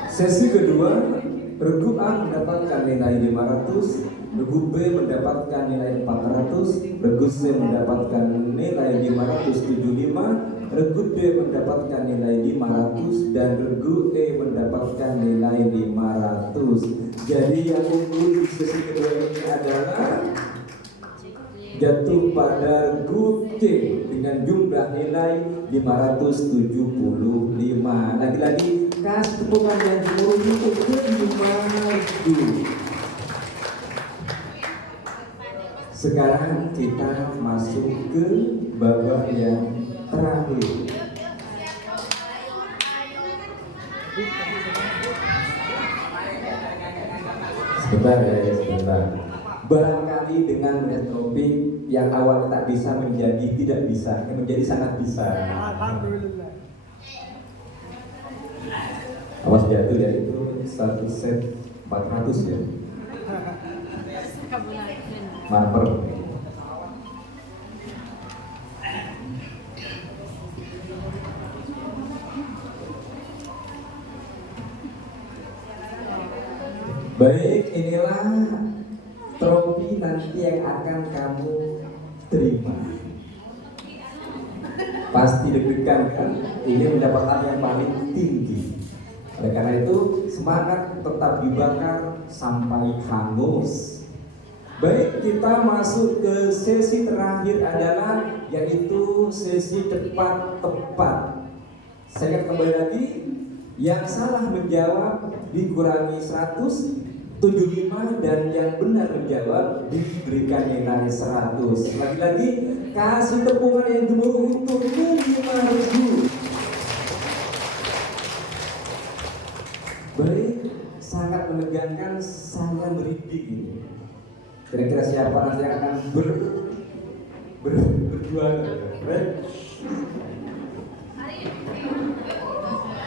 sesi kedua. Regu A mendapatkan nilai 500, regu B mendapatkan nilai 400, regu C mendapatkan nilai 575, regu D mendapatkan nilai 500, dan regu E mendapatkan nilai 500. Jadi yang unggul di sesi kedua ini adalah jatuh pada regu C dengan jumlah nilai 575. Lagi-lagi kas tepungan yang diuruti untuk 5.000. Sekarang kita masuk ke babak yang terakhir. Sebentar ya, sebentar. Barangkali dengan melihat topik yang awalnya tak bisa menjadi tidak bisa, yang menjadi sangat bisa. Alhamdulillah. Awas jatuh ya, itu satu set 400 ya. Marper. Baik, inilah trofi nanti yang akan kamu terima. Pasti deg-degan kan? Ini mendapatkan yang paling tinggi. Oleh karena itu, semangat tetap dibakar sampai hangus. Baik, kita masuk ke sesi terakhir adalah yaitu sesi cepat tepat. Saya akan kembali lagi. Yang salah menjawab dikurangi 175 dan yang benar menjawab diberikan nilai 100. Lagi-lagi kasih tepungan yang gemuruh untuk 5.000. Baik, sangat menegangkan, sangat merinding ini. Kira-kira siapa nanti yang akan berjuang?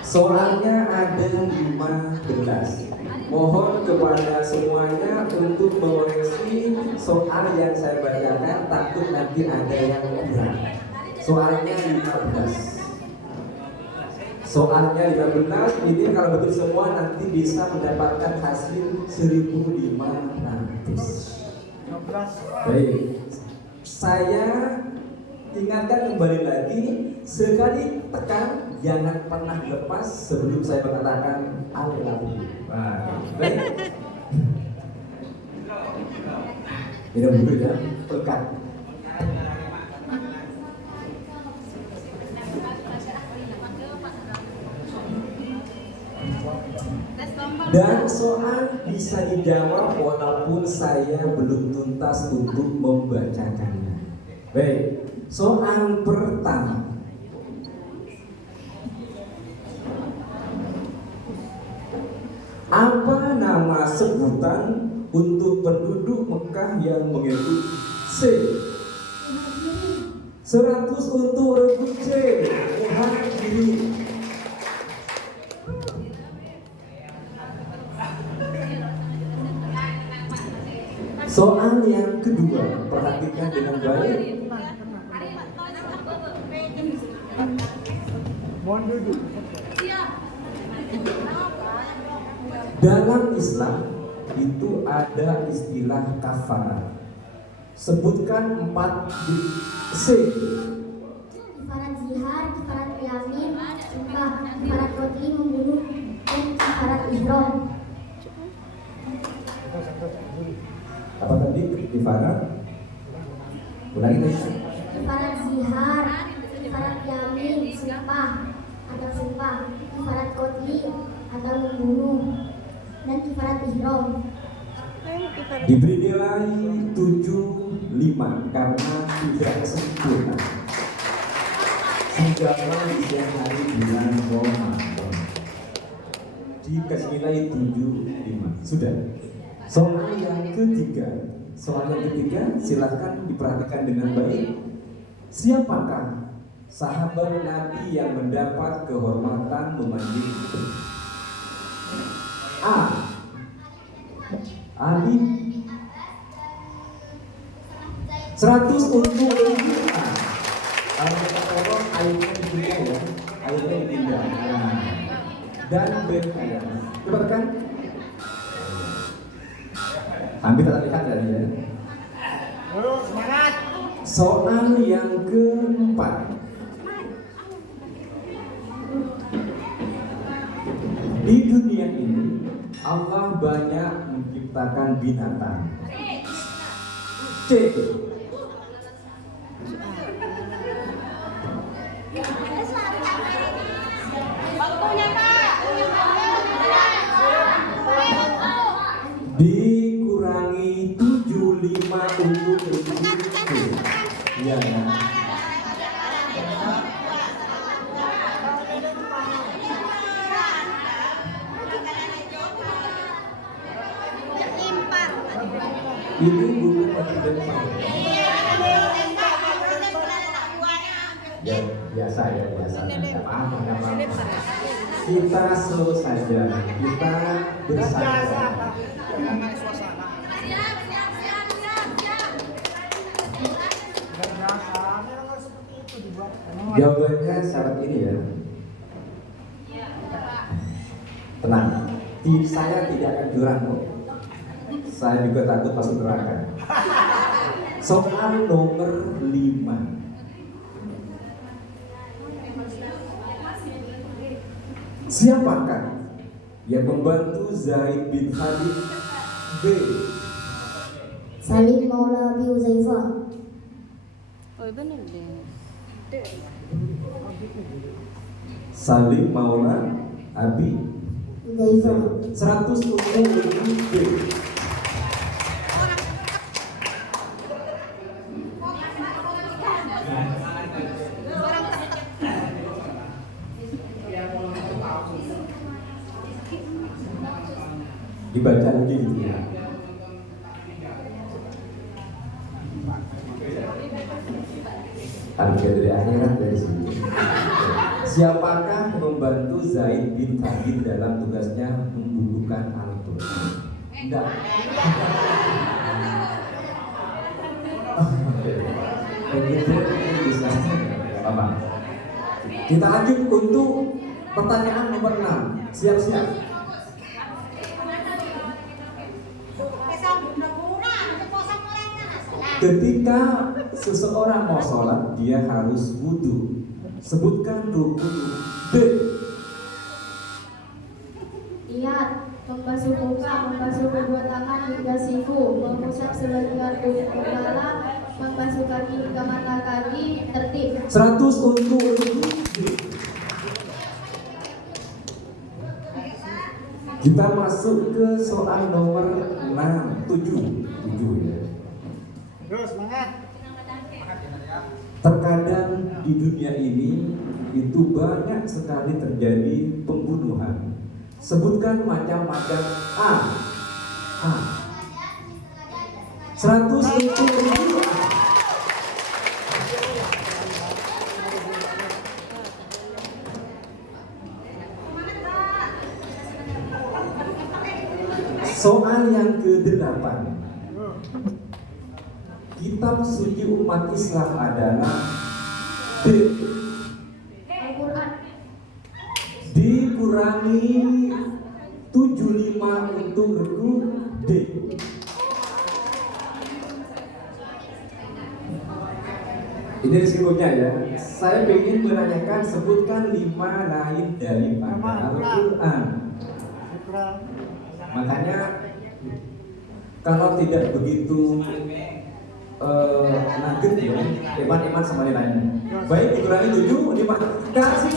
Soalnya ada 15. Mohon kepada semuanya untuk mengoreksi soal yang saya bacakan, takut nanti ada yang kurang. Soalnya 15. Soalnya 15, ini kalau betul semua nanti bisa mendapatkan hasil 1.500. Baik, saya ingatkan kembali lagi, sekali tekan jangan pernah lepas sebelum saya mengatakan I love you. Baik. Minum dulu ya, tekan. Dan soal bisa dijawab walaupun saya belum tuntas untuk membacakannya. Baik, soal pertama. Apa nama sebutan untuk penduduk Mekah yang mengikuti C? 100 untuk regu C. Muhajirin. Soal yang kedua, perhatikan dengan baik. Mohon duduk. Dalam Islam itu ada istilah kafarah. Sebutkan 4 C. Kifarat zihar, kifarat yamin, sumpah, kifarat qat'i membunuh, dan kifarat ihram. Apa tadi? Kifarat? Ulangi lagi. Kifarat zihar, kifarat yamin, sumpah atau sumpah, kifarat qat'i atau membunuh, dan kifarat ihram. Diberi nilai 75 karena tidak sempurna. Sudah di siang hari bulan Ramadan. Dikasih nilai 75. Sudah. Soal yang ketiga silahkan diperhatikan dengan baik. Siapakah sahabat Nabi yang mendapat kehormatan memanggil? A. Ali. 100 untuk A. Kalau kita tolong airnya dipindah ya, airnya dipindah. Dan B. Coba tekan. Hampir terlihat tadi ya. Semangat. Soal yang keempat. Di dunia ini Allah banyak menciptakan binatang. C. Dikurangi 75 untuk ya. Ini buku pendidikan. Ya biasa ya biasa. Nggak apa-apa. Kita slow saja. Kita bersabar. Jawabannya syarat ini ya. Tenang, saya tidak akan curang kok. Saya juga takut masuk neraka. Soal nomor 5. Siapakah yang membantu Zaid bin Khalid? B. Salim Maula Abi Uzaifah. Oh bener deh. Salim Maula Abi Uzaifah. 100 untuk B. Dibaca lagi gitu ya. Harga dari akhirat dari sini. Siapakah membantu Zaid bin Thabit dalam tugasnya membukukan Al-Quran? Tidak. Begitu bisa. Apa? Kita lanjut untuk pertanyaan nomor 6. Siap-siap. Ketika seseorang mau sholat, dia harus wudhu. Sebutkan rukun B. Lihat, membasuh muka, membasuh kedua tangan hingga siku, mengusap sebagian tubuh kepala, membasuh kaki hingga mata kaki, tertib. 100 untuk rukun B. Kita masuk ke soal nomor 7 ya. Terus semangat. Terkadang di dunia ini itu banyak sekali terjadi pembunuhan. Sebutkan macam-macam A. 100 untuk soal yang ke-8. Kitab suci umat Islam adalah B. Al-Quran. Dikurangi 75 untuk regu D. Ini risikonya ya. Saya ingin menanyakan, sebutkan 5 lain daripada Al-Quran. Makanya kalau tidak begitu nugget ya, iman sama nilainya. Baik, dikurangi 7, 5. Kasih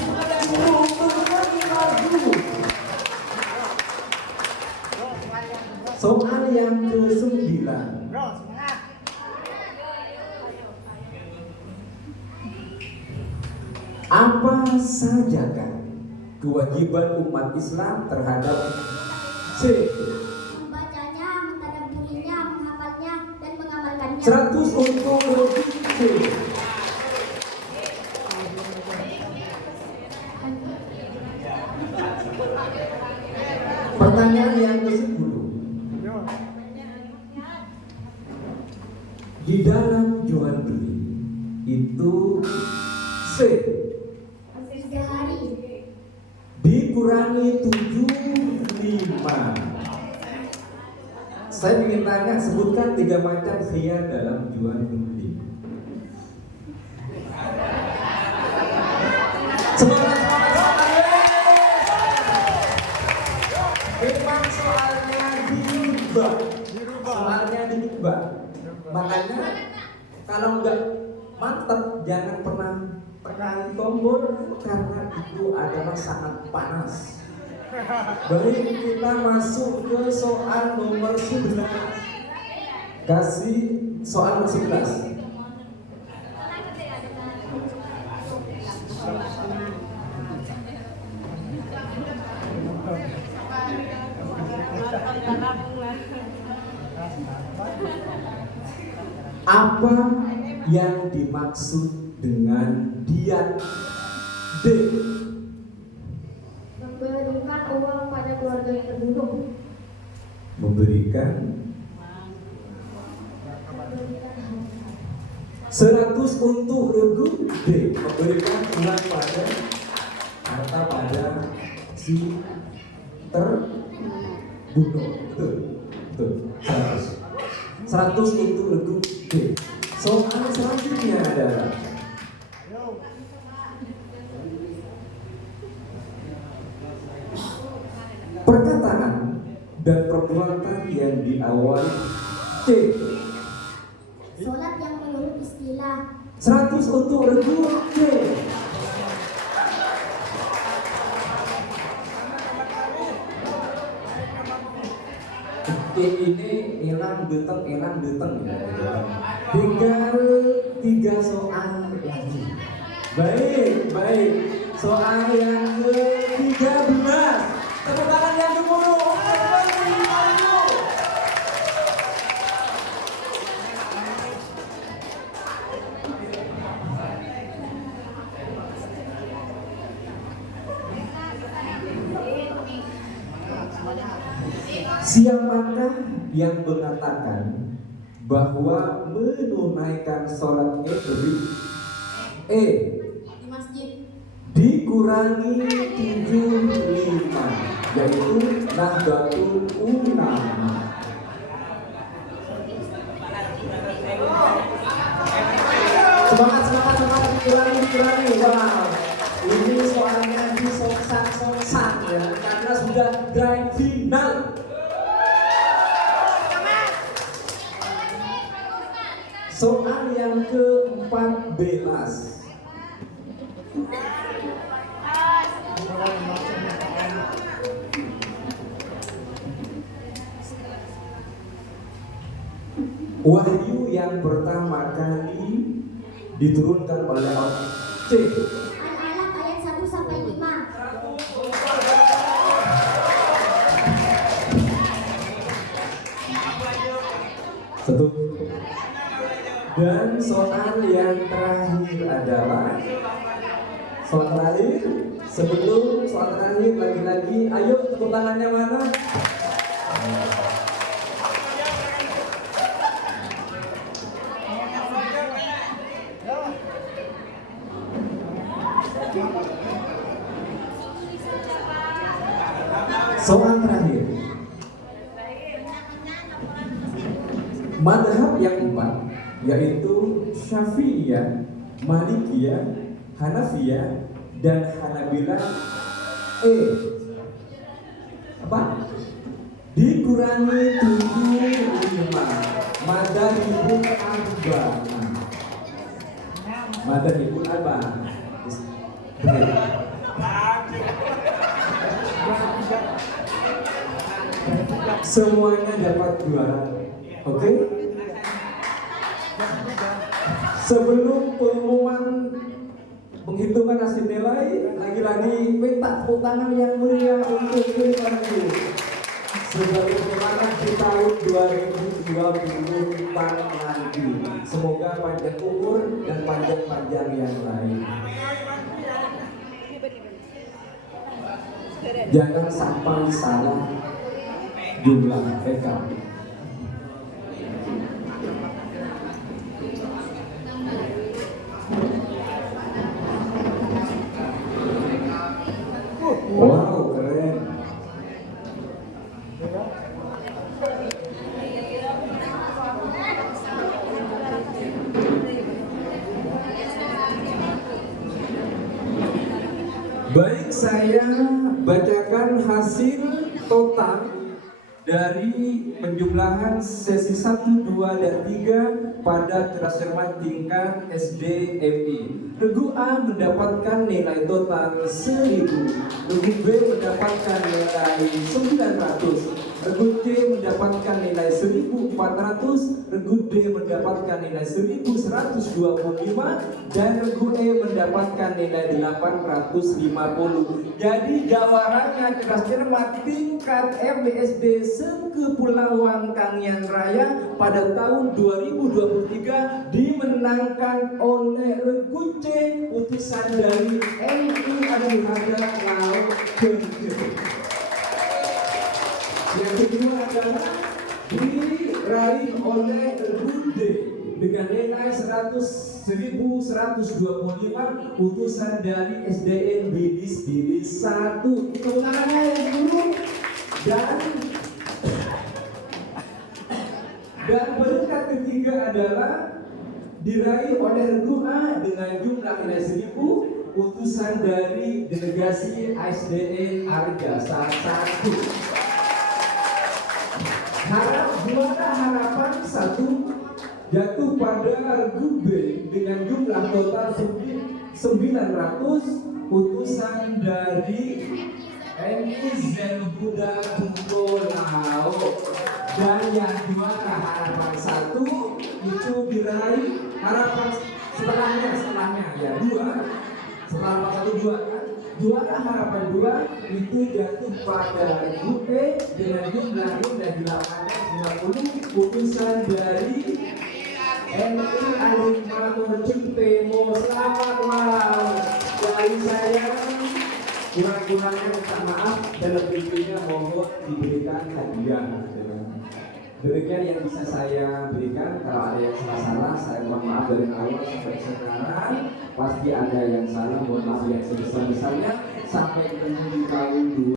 soal yang ke-9. Apa sajakah kewajiban umat Islam terhadap C? Membacanya, mentadabburinya, menghafalnya, dan mengamalkannya. 100 untuk C. Pertanyaan yang ke-10. Di dalam jual beli itu C 3 hari. dikurangi 75. Saya ingin tanya, sebutkan 3 macam khiyar dalam jual beli. Semangat. Memang soalnya dirubah. Soalnya dirubah. Makanya kalau nggak mantap jangan pernah tekan tombol karena itu adalah sangat panas. Baik, kita masuk ke soal nomor 11. Kasih soal nomor 11. Apa yang dimaksud dengan diat? D. Memberikan uang pada keluarga yang terbunuh. Memberikan 100 untuk regu. D. Memberikan uang pada harta pada si terbunuh. Betul. Betul. 100 untuk regu. D. Soal selanjutnya adalah perkataan dan perbuatan yang diawali C. Sholat yang menurut istilah. 100 untuk regu. C. Ini elang deteng ya. Tinggal 3 soal lagi. Baik. Soal yang ke-13. Tepuk tangan yang ke-10. Siapakah yang mengatakan bahwa menunaikan sholat Idul Di masjid. dikurangi 75, yaitu Nahdlatul Ulama. Semangat, dikurangi. Wow, ini soalnya disoksan ya, karena sudah grand final. Soal yang ke-14. Wahyu yang pertama kali diturunkan oleh Allah. C. Al-Alaq ayat 1 sampai 5. Satu. Dan soal yang terakhir adalah soal terakhir. Sebelum soal terakhir lagi-lagi, ayo tepuk tangannya mana? Soal terakhir. Madhab yang 4 yaitu Syafi'iyah, Malikiyah, Hanafiyah, dan Hanabilah. Apa? Dikurangi 75. Madhabul arba'ah. Madhabul arba'ah. Semuanya dapat juara. Oke? Sebelum pengumuman penghitungan hasil nilai, lagi-lagi minta tepuk tangan yang mulia untuk Firman sebagai pemenang di tahun 2024 nanti. Semoga panjang umur dan panjang yang lain. Jangan sampai salah jumlah rekap. Wow, keren. Baik, saya bacakan hasil total dari penjumlahan sesi 1, 2, dan 3 pada kelas cermat tingkat SDMI. Regu A mendapatkan nilai total 1000, Regu B mendapatkan nilai 900, Regu C mendapatkan nilai 1400, Regu D mendapatkan nilai 1125, dan Regu E mendapatkan nilai 850. Jadi jawarannya kelas cermat tingkat MBSD se-Kepulauan Kangian Raya pada tahun 2023 dimenangkan oleh Regu C, utusan dari MI Arihada Laut Kenjo. Yang kedua adalah diraih oleh Regu D dengan nilai 1125, utusan dari SDN Bidis 1. Kemenangannya yang dulu. Dan peringkat ketiga adalah diraih oleh Regu A dengan jumlah nilai 1000, utusan dari delegasi SDN Arjasa 1. Juara harapan 1 jatuh pada Regu B dengan jumlah total 900, utusan dari MI Zelbuda Bunggolao. Dan yang juara harapan 1 itu diraih harapan setelahnya ya 2. Setelah harapan 1 2 juara harapan 2 itu jatuh pada Regu E dengan jumlah nilai 850, utusan dari MI Alimano Cempemo. Selamat malam. Dari saya kurang-kurangnya minta maaf dan lebih-lebihnya mohon diberikan hadiah. Demikian yang bisa saya berikan. Kalau ada yang salah-salah, saya mohon maaf dari awal sampai sekarang. Pasti ada yang salah, mohon maaf yang sebesar-besarnya. Sampai ketemu di tahun 2.